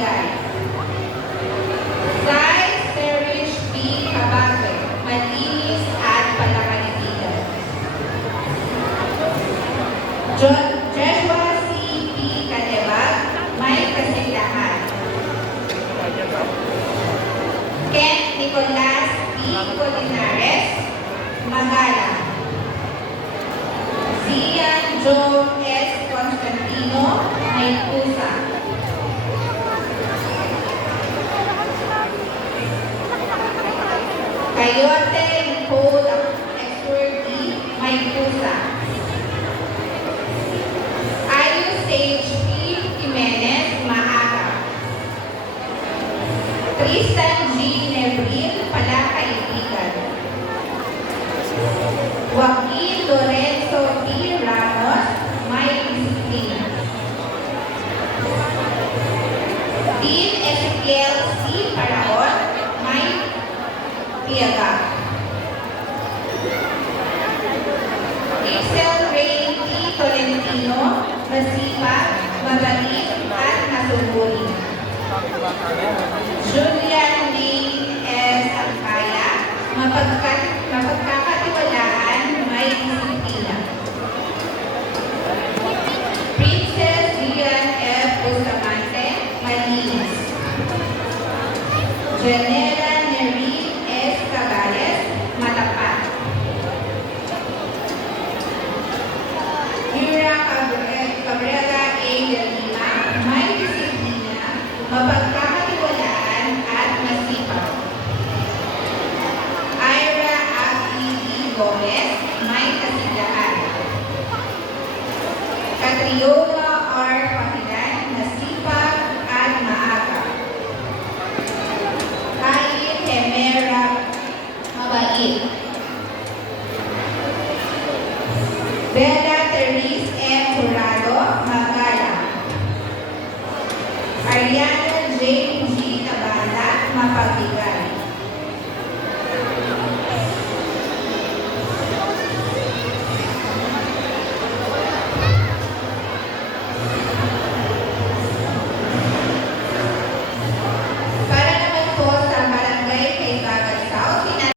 mapagbigay. Sai Serich B. Cabate, malinis at palakalitigan. Joshua C. P. Catebag, may kasiglahan. Ken Nicolas P. Colinares, magalang. Zian Joe S. Constantino, may pusa. Coyote Nicole Expert D, may pusa. Ayus Sage P. Jimenez, maaga. Tristan G. Nebril, palakaibigan. Joaquin Lorenzo T. Ramos, may disiplina. Dean Ezekiel C. Paraon, may tiyaga. Excel Ray T. Tolentino, masipag, magaling at masuguri. Julian Lee S. Alcaya, mapagkakatiwalaan, may disiplina. Princess Vivian F. Bustamante, malinis. Janela Nerine S. Cabales, matapat. Mira Cabrera A. De Lima, may disiplina, mapagkakatiwalaan at masipag. Ira Agli D. Gomez, may kasiglahan. Catriona R. Pangilan, masipag at maaga. Kain Hemera, mabait. Bella Therese M. Jurado, magalang. Ariana J. G. Tabanda, mapagbigay.